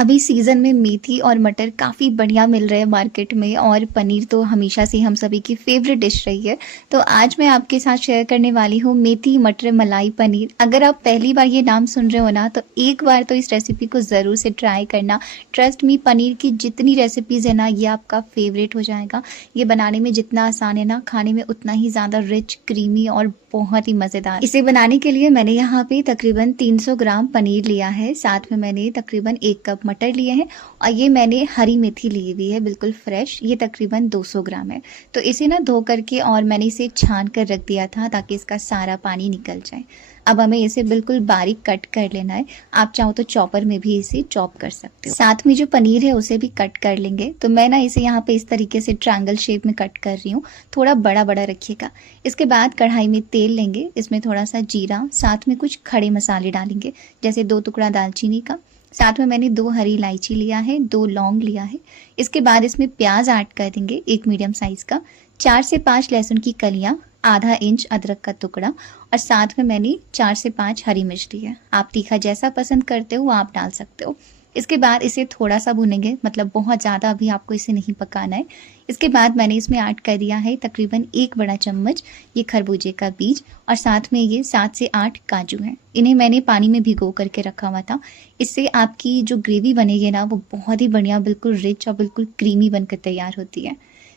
अभी सीज़न में मेथी और मटर काफ़ी बढ़िया मिल रहे हैं मार्केट में और पनीर तो हमेशा से हम सभी की फेवरेट डिश रही है। तो आज मैं आपके साथ शेयर करने वाली हूँ मेथी मटर मलाई पनीर। अगर आप पहली बार ये नाम सुन रहे हो ना तो एक बार तो इस रेसिपी को ज़रूर से ट्राई करना। ट्रस्ट मी, पनीर की जितनी रेसिपीज़ है ना ये आपका फेवरेट हो जाएगा। ये बनाने में जितना आसान है ना, खाने में उतना ही ज़्यादा रिच, क्रीमी और बहुत ही मज़ेदार। इसे बनाने के लिए मैंने यहाँ पे तकरीबन 300 ग्राम पनीर लिया है, साथ में मैंने तकरीबन 1 कप मटर लिए हैं और ये मैंने हरी मेथी ली हुई है बिल्कुल फ्रेश, ये तकरीबन 200 ग्राम है। तो इसे ना धो करके और मैंने इसे छान कर रख दिया था ताकि इसका सारा पानी निकल जाए। अब हमें इसे बिल्कुल बारीक कट कर लेना है। आप चाहो तो चॉपर में भी इसे चॉप कर सकते हो। साथ में जो पनीर है उसे भी कट कर लेंगे। तो मैं ना इसे यहाँ पे इस तरीके से ट्रायंगल शेप में कट कर रही हूँ, थोड़ा बड़ा बड़ा रखिएगा। इसके बाद कढ़ाई में तेल लेंगे, इसमें थोड़ा सा जीरा, साथ में कुछ खड़े मसाले डालेंगे जैसे 2 टुकड़ा दालचीनी का, साथ में मैंने 2 हरी इलायची लिया है, 2 लौंग लिया है। इसके बाद इसमें प्याज ऐड कर देंगे, 1 मीडियम साइज का, 4 से 5 लहसुन की कलियां, आधा इंच अदरक का टुकड़ा और साथ में मैंने 4 से 5 हरी मिर्च ली है। आप तीखा जैसा पसंद करते हो वो आप डाल सकते हो। इसके बाद इसे थोड़ा सा भूनेंगे, मतलब बहुत ज़्यादा अभी आपको इसे नहीं पकाना है। इसके बाद मैंने इसमें ऐड कर दिया है तकरीबन 1 बड़ा चम्मच ये खरबूजे का बीज और साथ में ये 7 से 8 काजू हैं। इन्हें मैंने पानी में भिगो करके रखा हुआ था। इससे आपकी जो ग्रेवी बनेगी ना वो बहुत ही बढ़िया, बिल्कुल रिच और बिल्कुल क्रीमी बनकर तैयार होती है।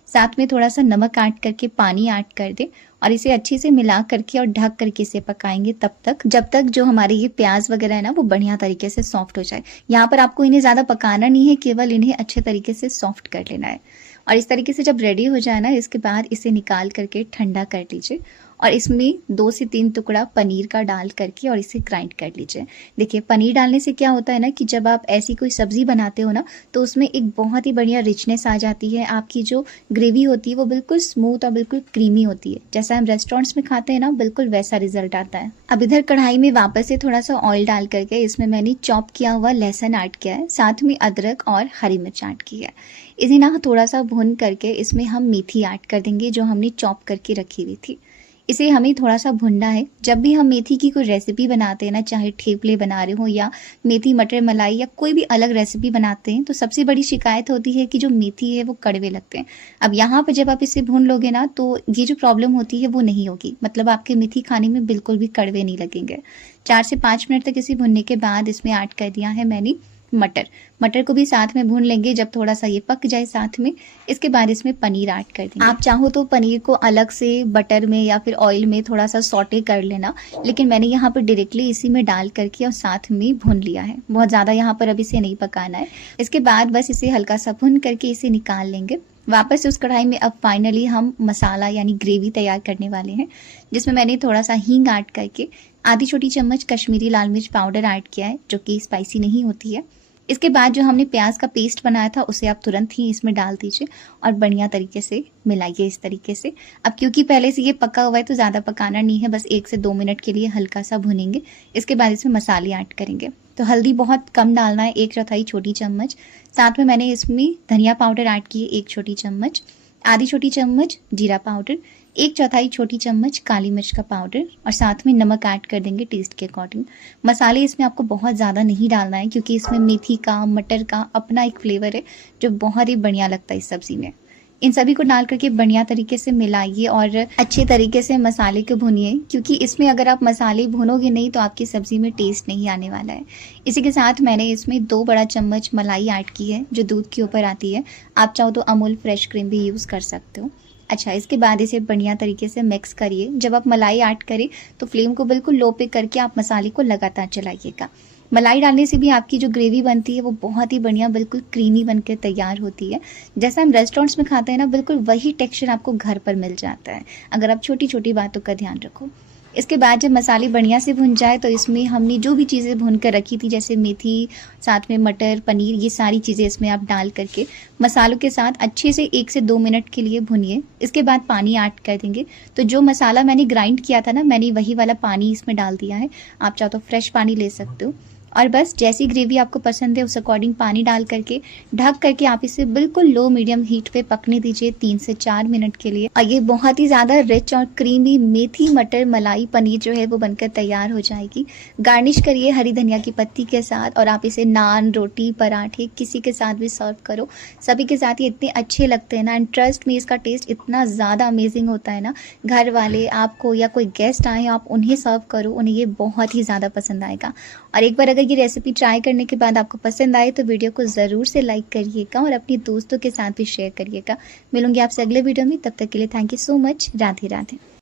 साथ में थोड़ा सा नमक ऐड करके पानी ऐड कर दे और इसे अच्छे से मिला करके और ढक करके इसे पकाएंगे तब तक जब तक जो हमारे ये प्याज वगैरह है ना वो बढ़िया तरीके से सॉफ्ट हो जाए। यहाँ पर आपको इन्हें ज़्यादा पकाना नहीं है, केवल इन्हें अच्छे तरीके से सॉफ्ट कर लेना है। और इस तरीके से जब रेडी हो जाए ना, इसके बाद इसे निकाल करके ठंडा कर लीजिए और इसमें 2 से 3 टुकड़ा पनीर का डाल करके और इसे ग्राइंड कर लीजिए। देखिए, पनीर डालने से क्या होता है ना कि जब आप ऐसी कोई सब्जी बनाते हो ना तो उसमें एक बहुत ही बढ़िया रिचनेस आ जाती है। आपकी जो ग्रेवी होती है वो बिल्कुल स्मूथ और बिल्कुल क्रीमी होती है, जैसा हम रेस्टोरेंट्स में खाते हैं ना बिल्कुल वैसा रिजल्ट आता है। अब इधर कढ़ाई में वापस से थोड़ा सा ऑयल डाल करके इसमें मैंने चॉप किया हुआ लहसुन ऐड किया है, साथ में अदरक और हरी मिर्च ऐड की है। इसे ना थोड़ा सा भून करके इसमें हम मेथी ऐड कर देंगे जो हमने चॉप करके रखी हुई थी। इसे हमें थोड़ा सा भुनना है। जब भी हम मेथी की कोई रेसिपी बनाते हैं ना, चाहे ठेपले बना रहे हो या मेथी मटर मलाई या कोई भी अलग रेसिपी बनाते हैं, तो सबसे बड़ी शिकायत होती है कि जो मेथी है वो कड़वे लगते हैं। अब यहाँ पर जब आप इसे भून लोगे ना तो ये जो प्रॉब्लम होती है वो नहीं होगी, मतलब आपके मेथी खाने में बिल्कुल भी कड़वे नहीं लगेंगे। 4 से 5 मिनट तक इसे भुनने के बाद इसमें ऐड कर दिया है मैंने मटर। मटर को भी साथ में भून लेंगे जब थोड़ा सा ये पक जाए साथ में। इसके बाद इसमें पनीर ऐड कर देंगे। आप चाहो तो पनीर को अलग से बटर में या फिर ऑयल में थोड़ा सा सॉटे कर लेना, लेकिन मैंने यहाँ पर डायरेक्टली इसी में डाल करके और साथ में भून लिया है। बहुत ज़्यादा यहाँ पर अब इसे नहीं पकाना है। इसके बाद बस इसे हल्का सा भून करके इसे निकाल लेंगे। वापस उस कढ़ाई में अब फाइनली हम मसाला यानी ग्रेवी तैयार करने वाले हैं, जिसमें मैंने थोड़ा सा हींग ऐड करके आधी छोटी चम्मच कश्मीरी लाल मिर्च पाउडर ऐड किया है जो कि स्पाइसी नहीं होती है। इसके बाद जो हमने प्याज का पेस्ट बनाया था उसे आप तुरंत ही इसमें डाल दीजिए और बढ़िया तरीके से मिलाइए इस तरीके से। अब क्योंकि पहले से ये पका हुआ है तो ज़्यादा पकाना नहीं है, बस 1 से 2 मिनट के लिए हल्का सा भुनेंगे। इसके बाद इसमें मसाले ऐड करेंगे। तो हल्दी बहुत कम डालना है, 1/4 छोटी चम्मच। साथ में मैंने इसमें धनिया पाउडर ऐड की है 1 छोटी चम्मच, आधी छोटी चम्मच जीरा पाउडर, 1/4 छोटी चम्मच काली मिर्च का पाउडर और साथ में नमक ऐड कर देंगे टेस्ट के अकॉर्डिंग। मसाले इसमें आपको बहुत ज़्यादा नहीं डालना है क्योंकि इसमें मेथी का, मटर का अपना एक फ्लेवर है जो बहुत ही बढ़िया लगता है इस सब्ज़ी में। इन सभी को डाल करके बढ़िया तरीके से मिलाइए और अच्छे तरीके से मसाले को भूनिए, क्योंकि इसमें अगर आप मसाले भूनोगे नहीं तो आपकी सब्ज़ी में टेस्ट नहीं आने वाला है। इसी के साथ मैंने इसमें 2 बड़ा चम्मच मलाई ऐड की है जो दूध के ऊपर आती है। आप चाहो तो अमूल फ्रेश क्रीम भी यूज़ कर सकते हो। अच्छा, इसके बाद इसे बढ़िया तरीके से मिक्स करिए। जब आप मलाई ऐड करें तो फ्लेम को बिल्कुल लो पे करके आप मसाले को लगातार चलाइएगा। मलाई डालने से भी आपकी जो ग्रेवी बनती है वो बहुत ही बढ़िया बिल्कुल क्रीमी बनकर तैयार होती है। जैसा हम रेस्टोरेंट्स में खाते हैं ना, बिल्कुल वही टेक्सचर आपको घर पर मिल जाता है अगर आप छोटी छोटी बातों का ध्यान रखो। इसके बाद जब मसाले बढ़िया से भुन जाए तो इसमें हमने जो भी चीज़ें भून कर रखी थी जैसे मेथी, साथ में मटर, पनीर, ये सारी चीज़ें इसमें आप डाल करके मसालों के साथ अच्छे से 1 से 2 मिनट के लिए भुनिए। इसके बाद पानी ऐड कर देंगे। तो जो मसाला मैंने ग्राइंड किया था ना, मैंने वही वाला पानी इसमें डाल दिया है। आप चाहो तो फ्रेश पानी ले सकते हो और बस जैसी ग्रेवी आपको पसंद है उस अकॉर्डिंग पानी डाल करके ढक करके आप इसे बिल्कुल लो मीडियम हीट पे पकने दीजिए 3 से 4 मिनट के लिए। और ये बहुत ही ज़्यादा रिच और क्रीमी मेथी मटर मलाई पनीर जो है वो बनकर तैयार हो जाएगी। गार्निश करिए हरी धनिया की पत्ती के साथ और आप इसे नान, रोटी, पराठे किसी के साथ भी सर्व करो। सभी के साथ ये इतने अच्छे लगते हैं ना, एंड ट्रस्ट में इसका टेस्ट इतना ज़्यादा अमेजिंग होता है ना। घर वाले आपको या कोई गेस्ट आए आप उन्हें सर्व करो, उन्हें ये बहुत ही ज़्यादा पसंद आएगा। और एक बार अगर ये रेसिपी ट्राई करने के बाद आपको पसंद आए तो वीडियो को ज़रूर से लाइक करिएगा और अपने दोस्तों के साथ भी शेयर करिएगा। मिलूंगी आपसे अगले वीडियो में, तब तक के लिए thank you so much. Radhe Radhe.